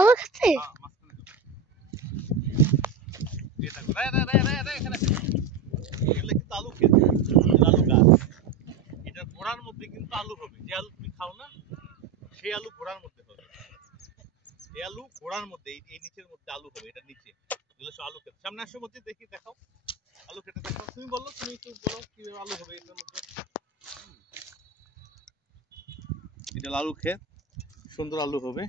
আলু খাচ্ছে আলু খেত, আলু গাছ। এটার গোড়ার মধ্যে কিন্তু আলু হবে, যে আলু তুমি খাও না সেই আলু গোড়ার মধ্যে হবে। এই আলু গোড়ার মধ্যে, এই নিচের মধ্যে আলু হবে, এটা নিচে। এগুলো সব আলু খেত। সামনে আসো মধ্যে দেখি, দেখাও আলু খেতে দেখাও। তুমি বলো, তুমি একটু বলো কিভাবে আলু হবে এটার মধ্যে। এটা আলু ক্ষেত, সুন্দর আলু হবে।